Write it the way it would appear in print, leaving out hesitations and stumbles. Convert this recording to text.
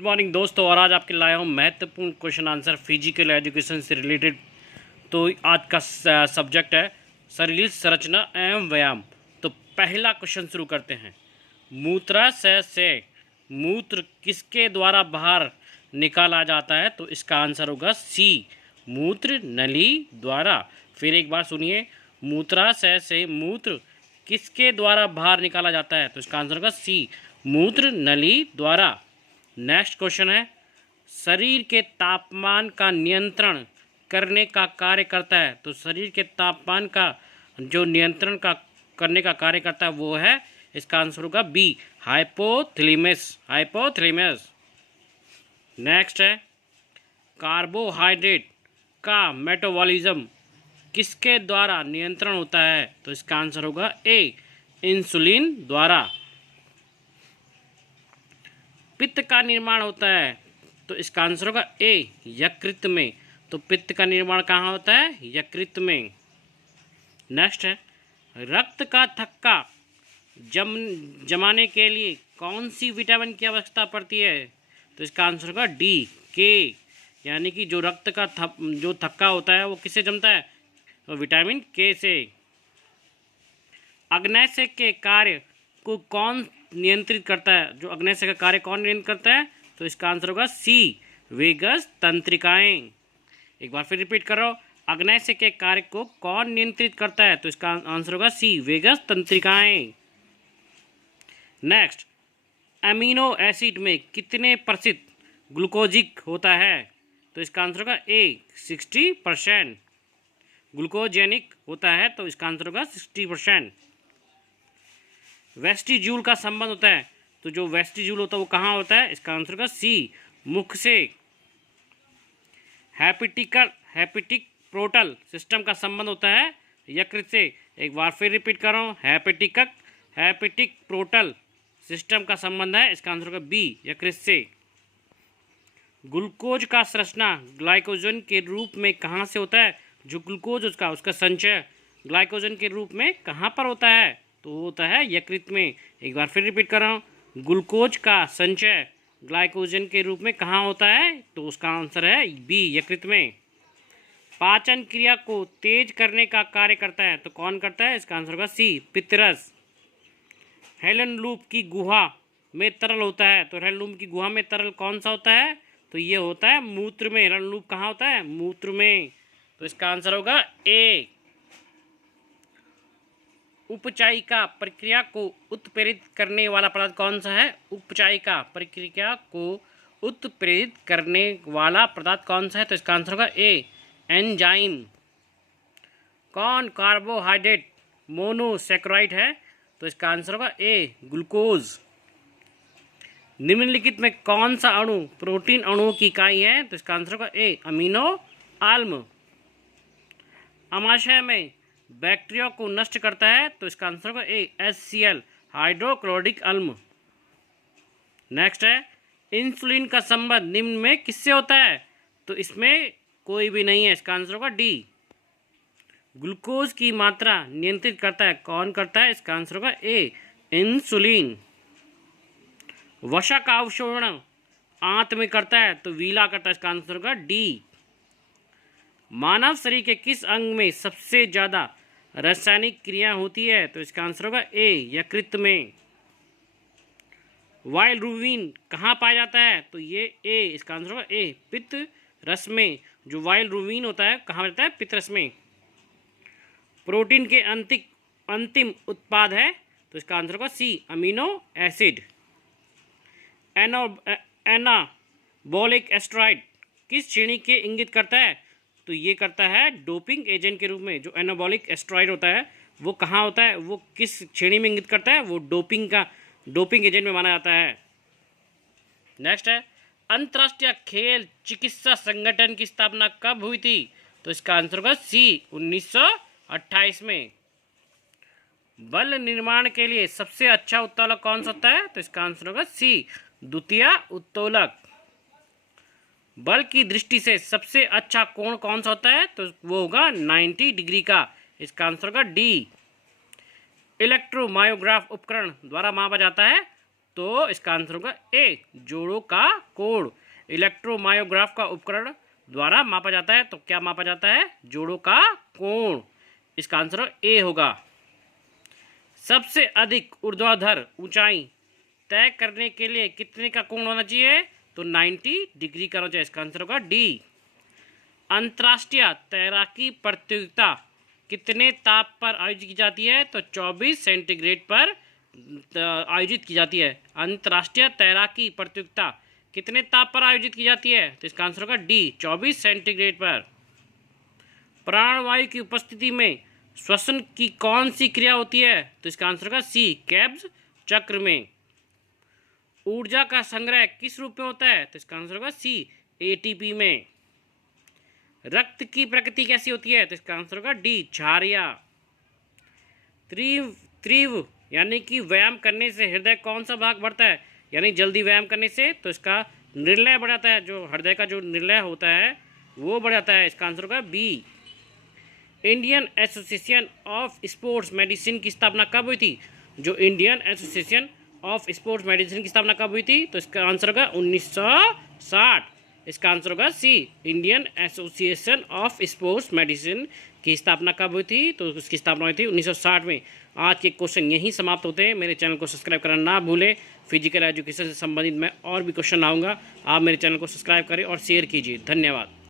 Good morning दोस्तों। और आज आपके लाया हूँ महत्वपूर्ण क्वेश्चन आंसर फिजिकल एजुकेशन से रिलेटेड। तो आज का सब्जेक्ट है शरीर संरचना एवं व्यायाम। तो पहला क्वेश्चन शुरू करते हैं। मूत्राशय से मूत्र किसके द्वारा बाहर निकाला जाता है? तो इसका आंसर होगा सी, मूत्र नली द्वारा। फिर एक बार सुनिए, मूत्राशय से मूत्र किसके द्वारा बाहर निकाला जाता है? तो इसका आंसर होगा सी, मूत्र नली द्वारा। नेक्स्ट क्वेश्चन है, शरीर के तापमान का नियंत्रण करने का कार्य करता है। तो शरीर के तापमान का जो नियंत्रण का करने का कार्य करता है वो है, इसका आंसर होगा बी, हाइपोथैलेमस। हाइपोथैलेमस। नेक्स्ट है, कार्बोहाइड्रेट का मेटाबॉलिज्म किसके द्वारा नियंत्रण होता है? तो इसका आंसर होगा ए, इंसुलिन द्वारा। पित्त का निर्माण होता है, तो इसका आंसर होगा ए, यकृत में। तो पित्त का निर्माण कहाँ होता है? यकृत में। नेक्स्ट है, रक्त का थक्का जमाने के लिए कौन सी विटामिन की आवश्यकता पड़ती है? तो इसका आंसर होगा डी, के। यानी कि जो रक्त का जो थक्का होता है वो किससे जमता है? तो विटामिन के से। अग्न्याशय के कार्य को कौन नियंत्रित करता है? जो अग्न्याशय का कार्य कौन नियंत्रित करता है? तो इसका आंसर होगा सी, वेगस तंत्रिकाएं। एक बार फिर रिपीट कर रहा हूँ, अग्न्याशय के कार्य को कौन नियंत्रित करता है? तो इसका आंसर होगा सी, वेगस तंत्रिकाएं। नेक्स्ट, अमीनो एसिड में कितने प्रतिशत ग्लूकोजिक होता है? तो इसका आंसर होगा ए, 60% ग्लूकोजेनिक होता है। तो इसका आंसर होगा 60%। वेस्टिज्यूल का संबंध होता है, तो जो वेस्टिज्यूल होता है वो कहाँ होता है? इसका आंसर होगा सी, मुख से। हैपेटिक पोर्टल सिस्टम का संबंध होता है यकृत से। एक बार फिर रिपीट कर रहा हूँ, हैपेटिक पोर्टल सिस्टम का संबंध है, इसका आंसर होगा बी, यकृत से। ग्लूकोज का संरचना ग्लाइकोजन के रूप में कहाँ से होता है? जो ग्लूकोज उसका संचय ग्लाइकोजन के रूप में कहाँ पर होता है? तो होता है यकृत में। एक बार फिर रिपीट कर रहा हूँ, ग्लूकोज का संचय ग्लाइकोजन के रूप में कहाँ होता है? तो उसका आंसर है बी, यकृत में। पाचन क्रिया को तेज करने का कार्य करता है, तो कौन करता है? इसका आंसर होगा सी, पित्तरस। हेलन लूप की गुहा में तरल होता है, तो हेलन लूप की गुहा में तरल कौन सा होता है? तो ये होता है मूत्र में। हेलन लूप कहाँ होता है? मूत्र में। तो इसका आंसर होगा ए। उपचायिका प्रक्रिया को उत्प्रेरित करने वाला पदार्थ कौन सा है? उपचायिका प्रक्रिया को उत्प्रेरित करने वाला पदार्थ कौन सा है? तो इसका आंसर होगा ए, एंजाइम। कौन कार्बोहाइड्रेट मोनोसैकेराइड है? तो इसका आंसर होगा ए, ग्लूकोज। निम्नलिखित में कौन सा अणु प्रोटीन अणुओं की इकाई है? तो इसका आंसर होगा ए, अमीनो आम्ल। अमाशय में बैक्टीरिया को नष्ट करता है, तो इसका आंसर होगा ए, HCl, हाइड्रोक्लोरिक अम्ल। नेक्स्ट है, इंसुलिन का संबंध निम्न में किससे होता है? तो इसमें कोई भी नहीं है, इसका आंसर होगा डी, ग्लूकोज की मात्रा नियंत्रित करता है। कौन करता है? इसका आंसर होगा ए, इंसुलिन। वसा का अवशोषण आंत में करता है, तो वीला करता है, इसका आंसर होगा डी। मानव शरीर के किस अंग में सबसे ज़्यादा रासायनिक क्रिया होती है? तो इसका आंसर होगा ए, यकृत में। बाइलिरुबिन कहाँ पाया जाता है? तो ये ए, इसका आंसर होगा ए, पित्त रस में। जो बाइलिरुबिन होता है कहाँ रहता है? पित्त रस में। प्रोटीन के अंतिम उत्पाद है, तो इसका आंसर होगा सी, अमीनो एसिड। एनाबॉलिक एस्टेरॉइड किस श्रेणी के इंगित करता है? तो ये करता है डोपिंग एजेंट के रूप में। जो एनाबॉलिक एस्टेरॉइड होता है वो कहाँ होता है? वो किस श्रेणी में इंगित करता है? वो डोपिंग एजेंट में माना जाता है। नेक्स्ट है, अंतर्राष्ट्रीय खेल चिकित्सा संगठन की स्थापना कब हुई थी? तो इसका आंसर होगा सी, 1928 में। बल निर्माण के लिए सबसे अच्छा उत्तोलक कौन सा होता है? तो इसका आंसर होगा सी, द्वितीय उत्तोलक। बल की दृष्टि से सबसे अच्छा कोण कौन सा होता है? तो वो होगा 90 डिग्री का, इसका आंसर होगा डी। इलेक्ट्रोमायोग्राफ उपकरण द्वारा मापा जाता है तो इसका आंसर होगा ए, जोड़ों का कोण। इलेक्ट्रोमायोग्राफ का उपकरण द्वारा मापा जाता है, तो क्या मापा जाता है? जोड़ों का कोण। इसका आंसर ए होगा। सबसे अधिक ऊर्ध्वाधर ऊंचाई तय करने के लिए कितने का कोण होना चाहिए? तो 90 डिग्री का होना चाहिए। इसका आंसर होगा डी। अंतर्राष्ट्रीय तैराकी प्रतियोगिता कितने ताप पर आयोजित की जाती है? तो 24 सेंटीग्रेड पर आयोजित की जाती है। अंतर्राष्ट्रीय तैराकी प्रतियोगिता कितने ताप पर आयोजित की जाती है? तो इसका आंसर होगा डी, 24 सेंटीग्रेड पर। प्राणवायु की उपस्थिति में श्वसन की कौन सी क्रिया होती है? तो इसका आंसर होगा सी, कैब्स चक्र में। ऊर्जा का संग्रह किस रूप में होता है? तो इसका आंसर होगा सी, एटीपी में। रक्त की प्रकृति कैसी होती है? तो इसका आंसर होगा डी, क्षारीय। तीव्र यानी कि व्यायाम करने से हृदय कौन सा भाग बढ़ता है? यानी जल्दी व्यायाम करने से तो इसका निर्लय बढ़ जाता है, जो हृदय का जो निर्लय होता है वो बढ़ जाता है। इसका आंसर होगा B. Indian association of sports medicine की स्थापना कब हुई थी? जो Indian association of sports medicine की स्थापना कब हुई थी? तो इसका आंसर होगा 1960। इसका आंसर होगा C, Indian association of sports medicine की स्थापना कब हुई थी? तो उसकी स्थापना हुई थी 1960 में। आज के क्वेश्चन यहीं समाप्त होते हैं। मेरे चैनल को सब्सक्राइब करना ना भूलें। फिजिकल एजुकेशन से संबंधित मैं और भी क्वेश्चन आऊँगा। आप मेरे चैनल को सब्सक्राइब करें और शेयर कीजिए। धन्यवाद।